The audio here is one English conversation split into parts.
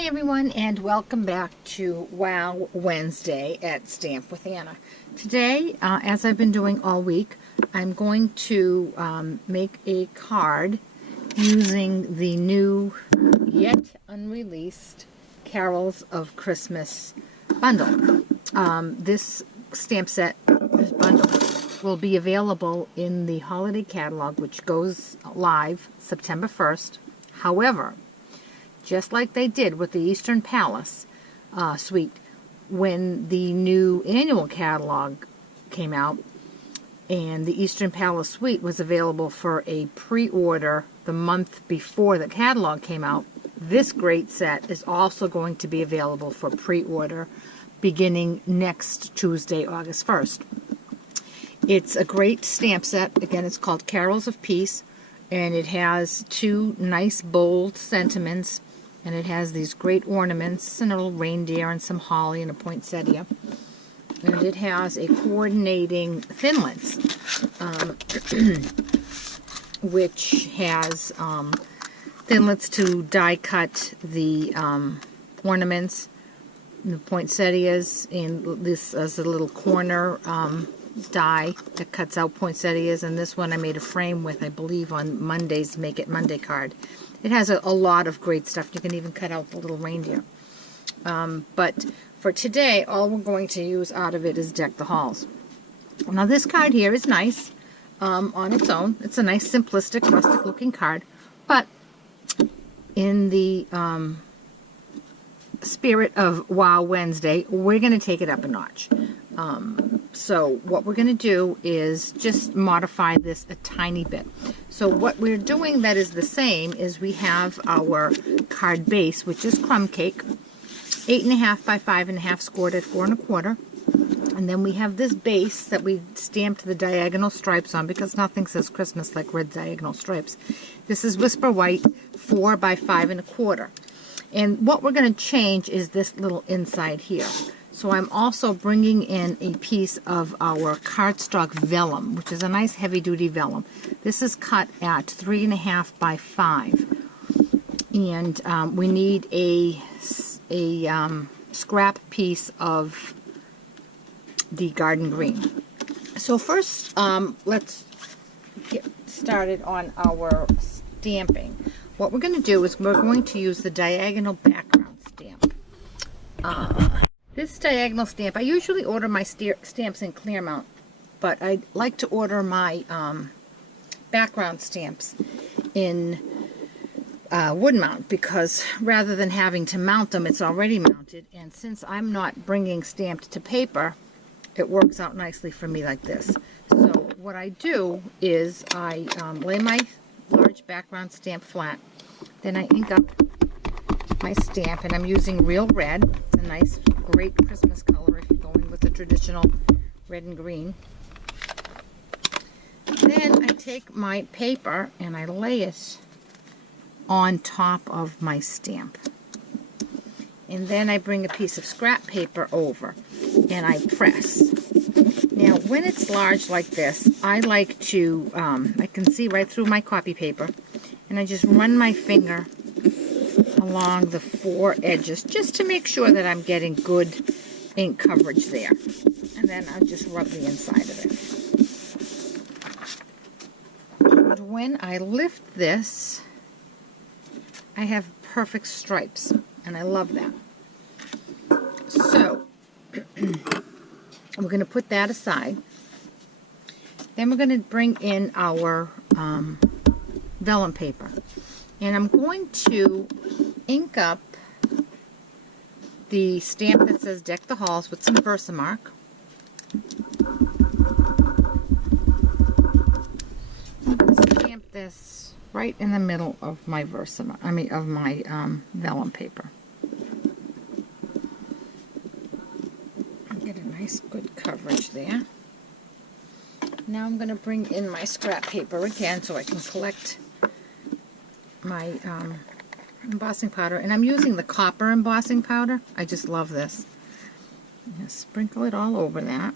Hi everyone, and welcome back to Wow Wednesday at Stamp with Anna. Today, as I've been doing all week, I'm going to make a card using the new yet unreleased Carols of Christmas bundle. This stamp set, this bundle, will be available in the holiday catalog, which goes live September 1st. However, just like they did with the Eastern Palace suite, when the new annual catalog came out, and the Eastern Palace suite was available for a pre-order the month before the catalog came out, this great set is also going to be available for pre-order beginning next Tuesday, August 1st. It's a great stamp set. Again, it's called Carols of Peace, and it has two nice bold sentiments. And it has these great ornaments, and a little reindeer and some holly and a poinsettia. And it has a coordinating Framelits, which has Framelits to die cut the ornaments, the poinsettias, and this is a little corner die that cuts out poinsettias. And this one I made a frame with, I believe, on Monday's Make It Monday card. It has a lot of great stuff. You can even cut out the little reindeer. But for today, all we're going to use out of it is Deck the Halls. Now this card here is nice on its own. It's a nice, simplistic, rustic-looking card. But in the spirit of Wow Wednesday, we're going to take it up a notch. So what we're going to do is just modify this a tiny bit. So what we're doing that is the same is we have our card base, which is crumb cake, 8.5 by 5.5 scored at 4 1/4. And then we have this base that we stamped the diagonal stripes on, because nothing says Christmas like red diagonal stripes. This is Whisper White, 4 by 5 1/4. And what we're going to change is this little inside here. So I'm also bringing in a piece of our cardstock vellum, which is a nice heavy-duty vellum. This is cut at 3.5 by 5. And we need a scrap piece of the garden green. So first, let's get started on our stamping. What we're going to do is we're going to use the diagonal background stamp. This diagonal stamp, I usually order my stamps in Claremont, but I like to order my background stamps in wood mount, because rather than having to mount them, it's already mounted. And since I'm not bringing stamped to paper, it works out nicely for me like this. So what I do is I lay my large background stamp flat, then I ink up my stamp, and I'm using real red. It's a nice, great Christmas color if you're going with the traditional red and green. Then I take my paper and I lay it on top of my stamp. And then I bring a piece of scrap paper over and I press. Now, when it's large like this, I like to, I can see right through my copy paper, and I just run my finger along the four edges just to make sure that I'm getting good ink coverage there. And then I'll just rub the inside of it. And when I lift this, I have perfect stripes, and I love that. So we're going to put that aside. Then we're going to bring in our vellum paper. And I'm going to ink up the stamp that says Deck the Halls with some Versamark. Stamp this right in the middle of my vellum paper. Get a nice good coverage there. Now I'm going to bring in my scrap paper again so I can collect my embossing powder, and I'm using the copper embossing powder. I just love this. Just sprinkle it all over that.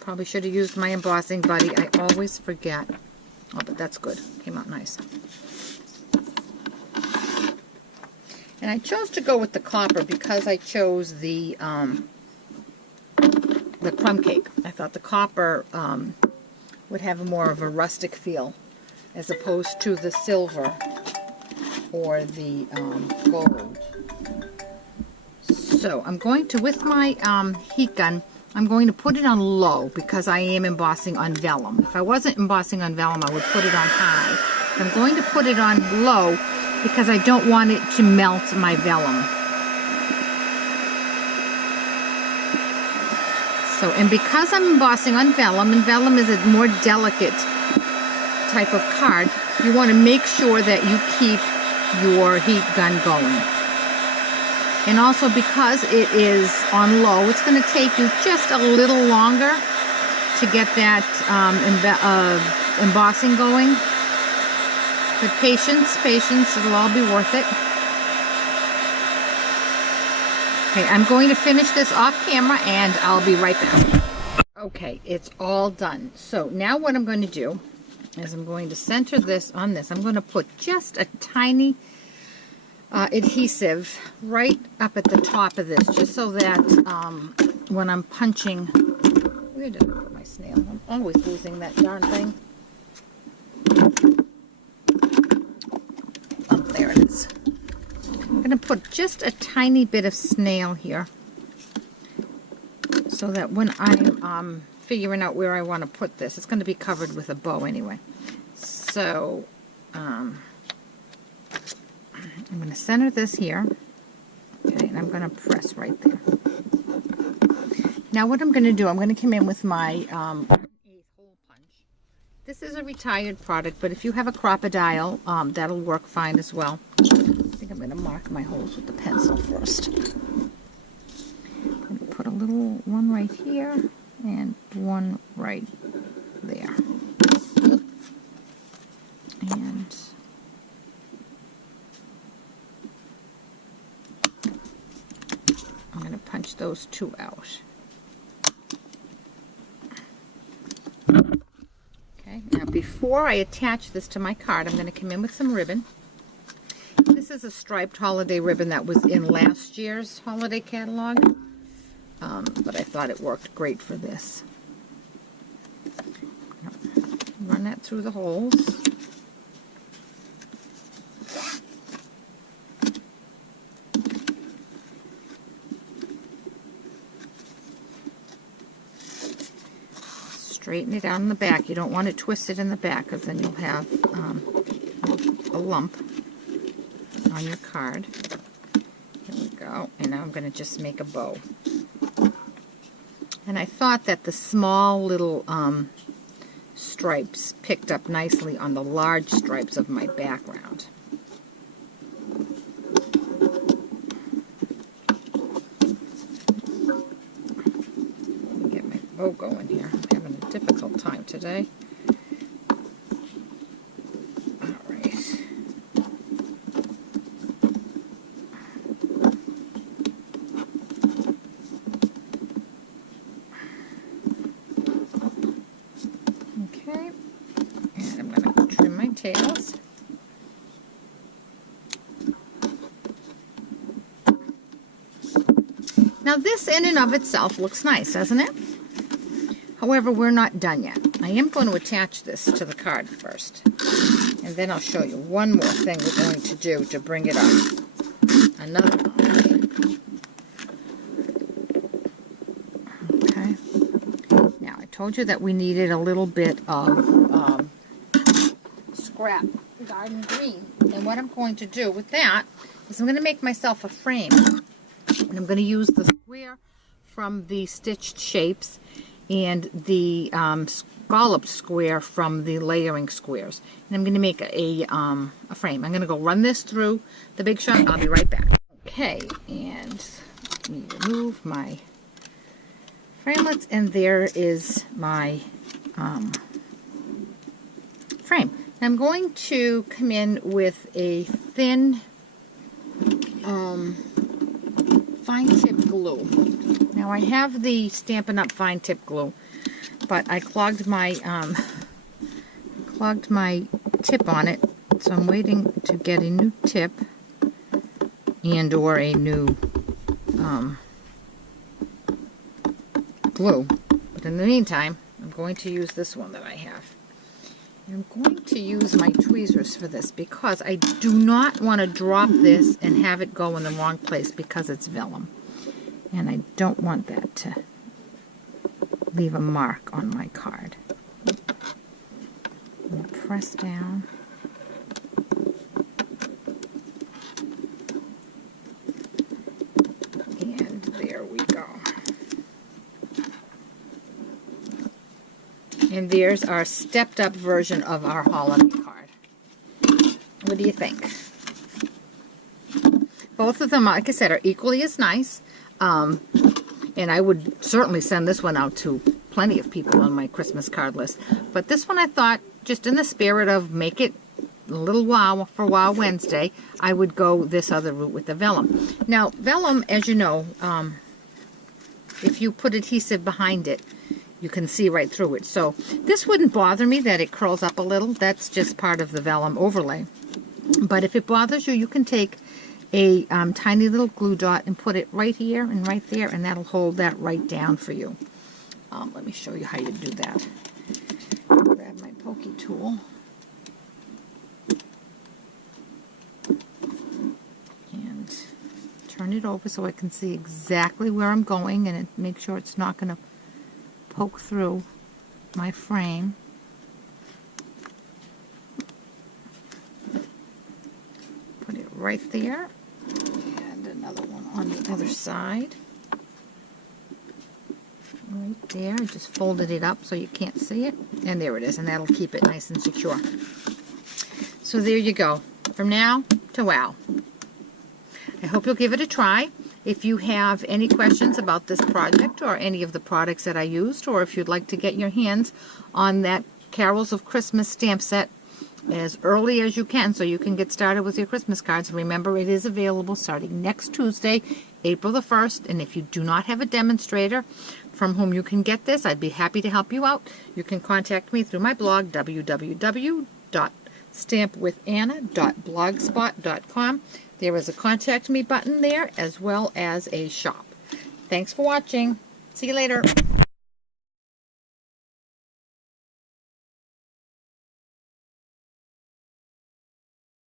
Probably should have used my embossing buddy. I always forget. Oh, but that's good. Came out nice. And I chose to go with the copper because I chose the crumb cake. I thought the copper would have more of a rustic feel as opposed to the silver or the gold. So I'm going to, with my heat gun, I'm going to put it on low because I am embossing on vellum. If I wasn't embossing on vellum, I would put it on high. I'm going to put it on low because I don't want it to melt my vellum. So, and because I'm embossing on vellum, and vellum is a more delicate type of card, you want to make sure that you keep your heat gun going. And also because it is on low, it's going to take you just a little longer to get that embossing going. But patience, it'll all be worth it. Okay, I'm going to finish this off camera and I'll be right back. Okay, it's all done. So now what I'm going to do is I'm going to center this on this. I'm going to put just a tiny adhesive right up at the top of this, just so that when I'm punching, where did I put my snail? I'm always losing that darn thing. Oh, there it is. I'm going to put just a tiny bit of snail here so that when I'm figuring out where I want to put this, it's going to be covered with a bow anyway. So I'm going to center this here, okay, and I'm going to press right there. Now what I'm going to do, I'm going to come in with my 1/8 hole punch. This is a retired product, but if you have a crocodile, that'll work fine as well. I think I'm going to mark my holes with the pencil first. I'm going to put a little one right here and one right there. And I'm going to punch those two out. Okay, now before I attach this to my card, I'm going to come in with some ribbon. This is a striped holiday ribbon that was in last year's holiday catalog, but I thought it worked great for this. Run that through the holes. Straighten it out in the back. You don't want it twisted in the back because then you'll have a lump on your card. There we go. And now I'm going to just make a bow. And I thought that the small little stripes picked up nicely on the large stripes of my background. Get my bow going here. I'm having a difficult time today. Alright. Okay. And I'm going to trim my tails. Now this in and of itself looks nice, doesn't it? However, we're not done yet. I am going to attach this to the card first. And then I'll show you one more thing we're going to do to bring it up. Another notch. Okay. Now, I told you that we needed a little bit of scrap garden green. And what I'm going to do with that is I'm going to make myself a frame. And I'm going to use the square from the stitched shapes and the scalloped square from the layering squares. And I'm going to make a frame. I'm going to go run this through the Big Shot. I'll be right back. Okay, and let me remove my framelits, and there is my frame. And I'm going to come in with a thin fine tip glue. Now I have the Stampin' Up! Fine tip glue, but I clogged my tip on it, so I'm waiting to get a new tip. and or a new glue. But in the meantime, I'm going to use this one that I have. And I'm going to use my tweezers for this because I do not want to drop this and have it go in the wrong place because it's vellum. And I don't want that to leave a mark on my card. I'm going to press down. And there we go. And there's our stepped up version of our holiday card. What do you think? Both of them, like I said, are equally as nice. And I would certainly send this one out to plenty of people on my Christmas card list. But this one I thought, just in the spirit of make it a little wow for Wow Wednesday, I would go this other route with the vellum. Now, vellum, as you know, if you put adhesive behind it, you can see right through it. So this wouldn't bother me that it curls up a little. That's just part of the vellum overlay. But if it bothers you, you can take a tiny little glue dot and put it right here and right there, and that'll hold that right down for you. Let me show you how you do that. Grab my pokey tool. And turn it over so I can see exactly where I'm going and make sure it's not going to poke through my frame. Put it right there, and another one on the other side. Right there, just folded it up so you can't see it, and there it is, and that'll keep it nice and secure. So there you go, from now to wow. I hope you'll give it a try. If you have any questions about this project or any of the products that I used, or if you'd like to get your hands on that Carols of Christmas stamp set as early as you can so you can get started with your Christmas cards, remember it is available starting next Tuesday, April the 1st, and if you do not have a demonstrator from whom you can get this, I'd be happy to help you out. You can contact me through my blog, www.stampwithanna.blogspot.com. There is a contact me button there as well as a shop. Thanks for watching. See you later.